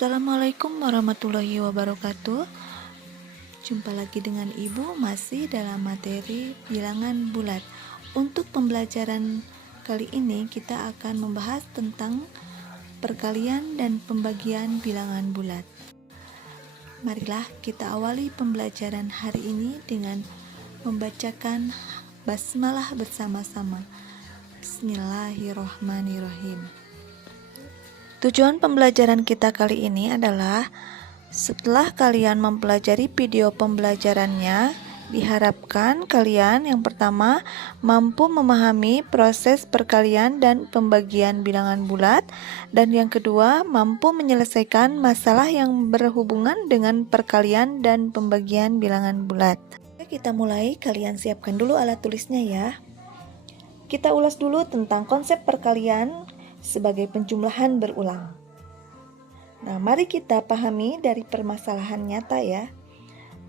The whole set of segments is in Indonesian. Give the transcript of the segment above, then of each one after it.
Assalamualaikum warahmatullahi wabarakatuh. Jumpa lagi dengan Ibu masih dalam materi bilangan bulat. Untuk pembelajaran kali ini kita akan membahas tentang perkalian dan pembagian bilangan bulat. Marilah kita awali pembelajaran hari ini dengan membacakan basmalah bersama-sama. Bismillahirrahmanirrahim. Tujuan pembelajaran kita kali ini adalah setelah kalian mempelajari video pembelajarannya, diharapkan kalian yang pertama mampu memahami proses perkalian dan pembagian bilangan bulat, dan yang kedua mampu menyelesaikan masalah yang berhubungan dengan perkalian dan pembagian bilangan bulat. Oke, kita mulai. Kalian siapkan dulu alat tulisnya ya. Kita ulas dulu tentang konsep perkalian sebagai penjumlahan berulang. Nah, mari kita pahami dari permasalahan nyata ya.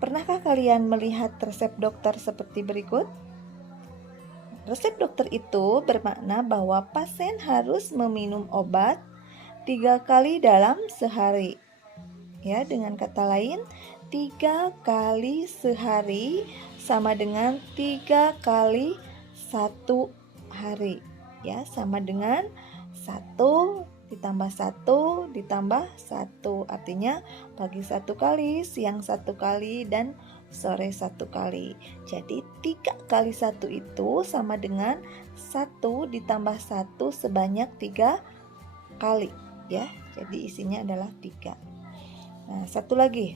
Pernahkah kalian melihat resep dokter seperti berikut? Resep dokter itu bermakna bahwa pasien harus meminum obat 3 kali dalam sehari. Ya, dengan kata lain, 3 kali sehari sama dengan 3 kali 1 hari. Ya, sama dengan 1 ditambah 1 ditambah 1, artinya pagi 1 kali, siang 1 kali, dan sore 1 kali. Jadi 3 kali 1 itu sama dengan 1 ditambah 1 sebanyak 3 kali ya. Jadi isinya adalah 3. Nah, satu lagi.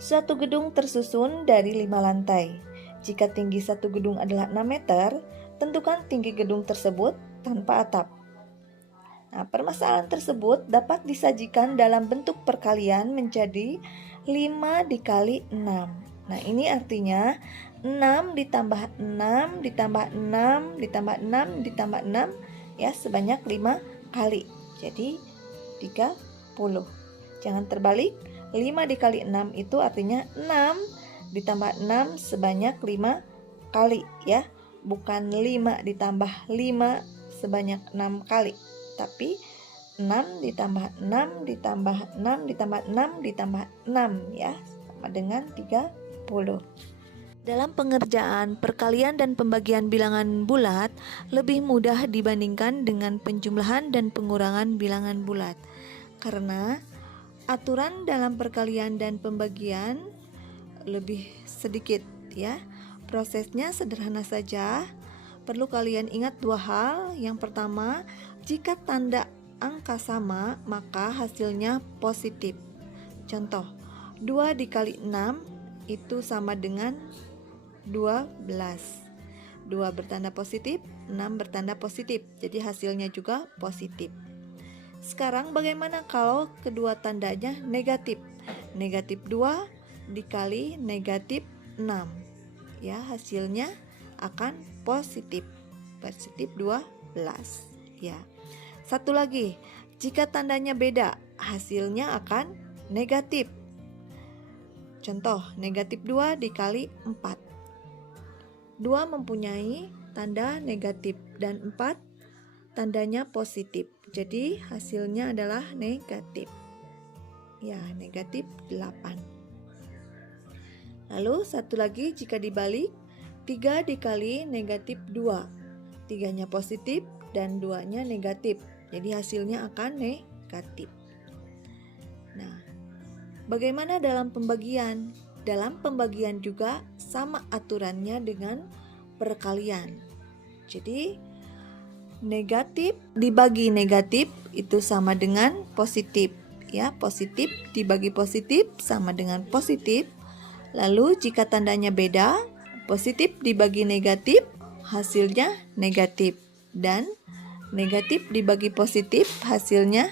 Suatu gedung tersusun dari 5 lantai. Jika tinggi satu gedung adalah 6 meter, tentukan tinggi gedung tersebut tanpa atap. Nah, permasalahan tersebut dapat disajikan dalam bentuk perkalian menjadi 5 dikali 6. Nah, ini artinya 6 ditambah 6 ditambah 6 ditambah 6 ditambah 6 ya, sebanyak 5 kali. Jadi 30. Jangan terbalik. 5 dikali 6 itu artinya 6 ditambah 6 sebanyak 5 kali ya. Bukan 5 ditambah 5 sebanyak 6 kali, tapi 6 ditambah 6 ditambah 6 ditambah 6 ditambah 6 ya, sama dengan 30. Dalam pengerjaan perkalian dan pembagian bilangan bulat lebih mudah dibandingkan dengan penjumlahan dan pengurangan bilangan bulat, karena aturan dalam perkalian dan pembagian lebih sedikit ya. Prosesnya sederhana saja. Perlu kalian ingat 2 hal. Yang pertama, jika tanda angka sama, maka hasilnya positif. Contoh, 2 dikali 6 itu sama dengan 12. 2 bertanda positif, 6 bertanda positif. Jadi hasilnya juga positif. Sekarang bagaimana kalau kedua tandanya negatif? Negatif 2 dikali negatif 6. Ya, hasilnya akan positif 12 ya. Satu lagi, jika tandanya beda, hasilnya akan negatif. Contoh, negatif 2 dikali 4. 2 mempunyai tanda negatif dan 4 tandanya positif. Jadi hasilnya adalah negatif. Ya, negatif 8. Lalu satu lagi, jika dibalik, 3 dikali negatif 2. 3-nya positif dan 2-nya negatif. Jadi hasilnya akan negatif. Nah, bagaimana dalam pembagian? Dalam pembagian juga sama aturannya dengan perkalian. Jadi negatif dibagi negatif itu sama dengan positif. Ya, positif dibagi positif sama dengan positif. Lalu jika tandanya beda, positif dibagi negatif, hasilnya negatif. Dan negatif dibagi positif, hasilnya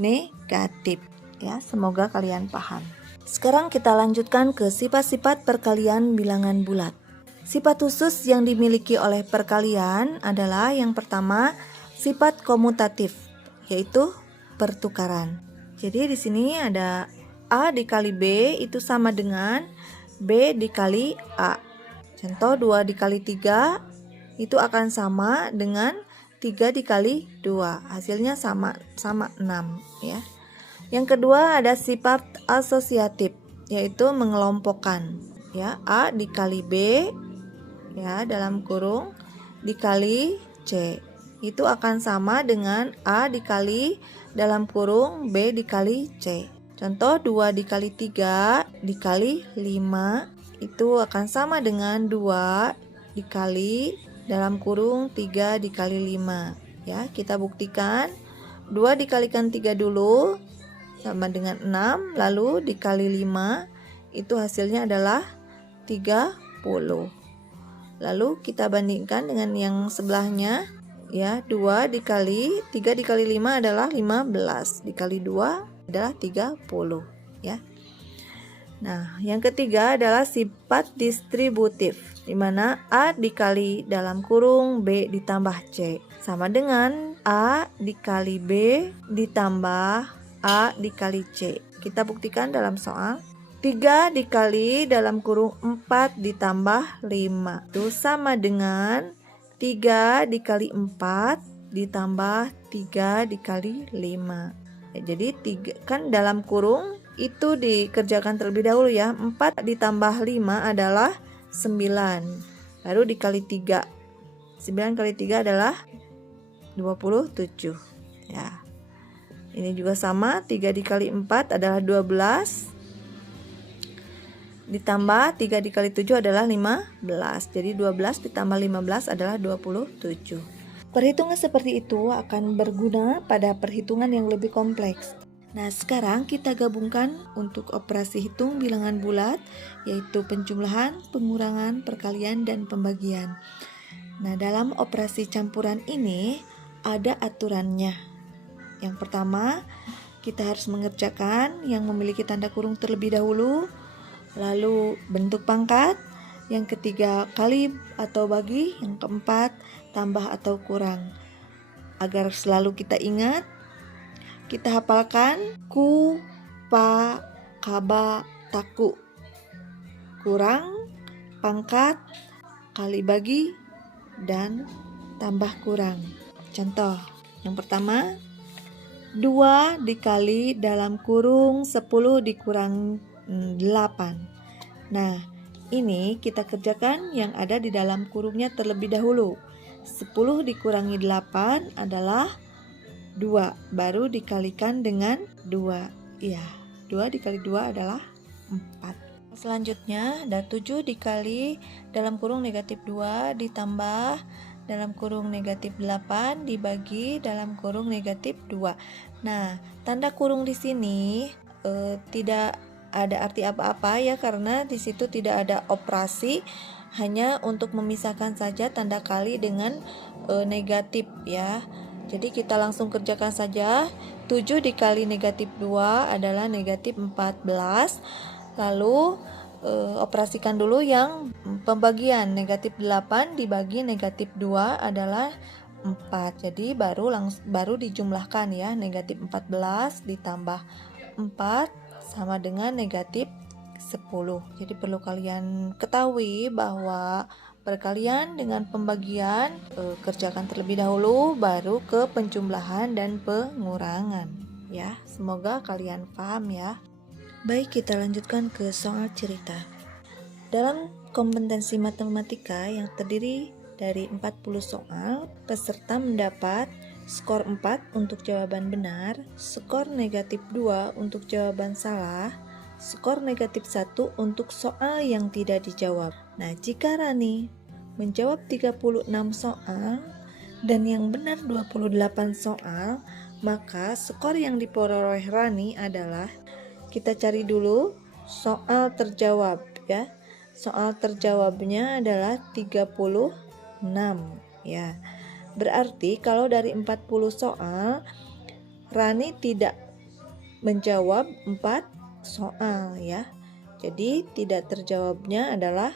negatif. Ya, semoga kalian paham. Sekarang kita lanjutkan ke sifat-sifat perkalian bilangan bulat. Sifat khusus yang dimiliki oleh perkalian adalah yang pertama, sifat komutatif, yaitu pertukaran. Jadi di sini ada A dikali B itu sama dengan B dikali A. Contoh 2 dikali 3 itu akan sama dengan 3 dikali 2. Hasilnya sama 6 ya. Yang kedua ada sifat asosiatif, yaitu mengelompokkan. Ya, A dikali B ya dalam kurung dikali C. Itu akan sama dengan A dikali dalam kurung B dikali C. Contoh 2 dikali 3 dikali 5 itu akan sama dengan 2 dikali dalam kurung 3 dikali 5. Ya, kita buktikan. 2 dikalikan 3 dulu sama dengan 6, lalu dikali 5 itu hasilnya adalah 30. Lalu kita bandingkan dengan yang sebelahnya. Ya, 2 dikali 3 dikali 5 adalah 15, dikali 2 adalah 30 ya. Nah, yang ketiga adalah sifat distributif, di mana A dikali dalam kurung B ditambah C sama dengan A dikali B ditambah A dikali C. Kita buktikan dalam soal. 3 dikali dalam kurung 4 ditambah 5 itu sama dengan 3 dikali 4 ditambah 3 dikali 5. Ya, jadi 3 kan dalam kurung itu dikerjakan terlebih dahulu ya. 4 ditambah 5 adalah 9. Baru dikali 3. 9 kali 3 adalah 27. Ya. Ini juga sama, 3 dikali 4 adalah 12. Ditambah 3 dikali 7 adalah 15. Jadi 12 ditambah 15 adalah 27. Perhitungan seperti itu akan berguna pada perhitungan yang lebih kompleks. Nah, sekarang kita gabungkan untuk operasi hitung bilangan bulat, yaitu penjumlahan, pengurangan, perkalian, dan pembagian. Nah, dalam operasi campuran ini ada aturannya. Yang pertama, kita harus mengerjakan yang memiliki tanda kurung terlebih dahulu, lalu bentuk pangkat, yang ketiga kali atau bagi, yang keempat tambah atau kurang. Agar selalu kita ingat, kita hafalkan ku, pa, kaba, taku. Kurang, pangkat, kali bagi, dan tambah kurang. Contoh, yang pertama 2 dikali dalam kurung 10 dikurang 8. Nah, ini kita kerjakan yang ada di dalam kurungnya terlebih dahulu. 10 dikurangi 8 adalah 2, baru dikalikan dengan 2. Ya, 2 dikali 2 adalah 4. Selanjutnya ada 7 dikali dalam kurung negatif 2 ditambah dalam kurung negatif 8 dibagi dalam kurung negatif 2. Nah, tanda kurung di sini tidak ada arti apa-apa ya, karena di situ tidak ada operasi, hanya untuk memisahkan saja tanda kali dengan negatif ya. Jadi kita langsung kerjakan saja. 7 dikali negatif 2 adalah negatif 14. Lalu operasikan dulu yang pembagian. Negatif 8 dibagi negatif 2 adalah 4. Jadi baru dijumlahkan ya. Negatif 14 ditambah 4 sama dengan negatif 10. Jadi perlu kalian ketahui bahwa perkalian dengan pembagian kerjakan terlebih dahulu, baru ke penjumlahan dan pengurangan ya. Semoga kalian paham ya. Baik, kita lanjutkan ke soal cerita. Dalam kompetensi matematika yang terdiri dari 40 soal, peserta mendapat skor 4 untuk jawaban benar, skor negatif 2 untuk jawaban salah, skor negatif 1 untuk soal yang tidak dijawab. Nah, jika Rani menjawab 36 soal dan yang benar 28 soal, maka skor yang diperoleh Rani adalah, kita cari dulu soal terjawab ya. Soal terjawabnya adalah 36 ya. Berarti kalau dari 40 soal, Rani tidak menjawab 4 soal ya. Jadi tidak terjawabnya adalah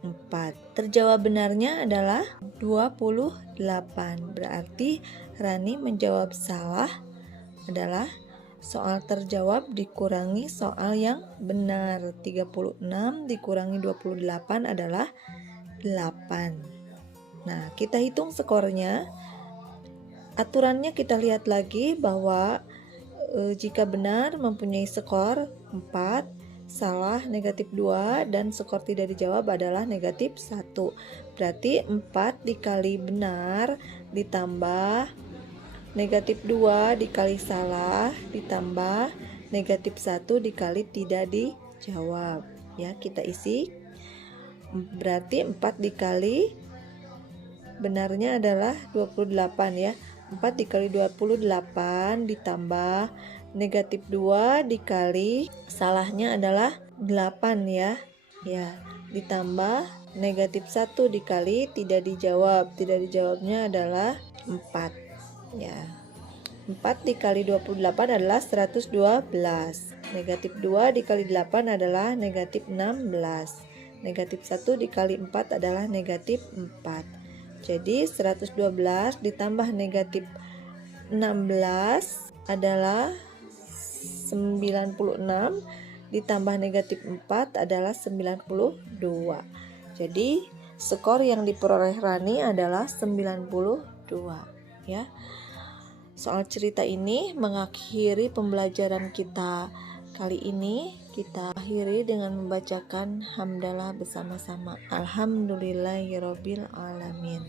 4. Terjawab benarnya adalah 28. Berarti Rani menjawab salah adalah soal terjawab dikurangi soal yang benar. 36 dikurangi 28 adalah 8. Nah, kita hitung skornya. Aturannya kita lihat lagi bahwa Jika benar mempunyai skor 4, salah negatif 2, dan skor tidak dijawab adalah negatif 1. Berarti 4 dikali benar ditambah negatif 2 dikali salah ditambah negatif 1 dikali tidak dijawab. Ya, kita isi. Berarti 4 dikali benarnya adalah 28 ya. 4 dikali 28 ditambah negatif 2 dikali salahnya adalah 8 ya. Ya, ditambah negatif 1 dikali tidak dijawab. Tidak dijawabnya adalah 4 ya. 4 dikali 28 adalah 112. Negatif 2 dikali 8 adalah negatif 16. Negatif 1 dikali 4 adalah negatif 4. Jadi 112 ditambah negatif 16 adalah 96, ditambah negatif 4 adalah 92. Jadi skor yang diperoleh Rani adalah 92 ya. Soal cerita ini mengakhiri pembelajaran kita kali ini. Kita akhiri dengan membacakan hamdalah bersama-sama. Alhamdulillahirabbil alamin.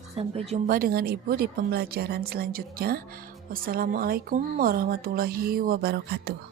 Sampai jumpa dengan Ibu di pembelajaran selanjutnya. Wassalamualaikum warahmatullahi wabarakatuh.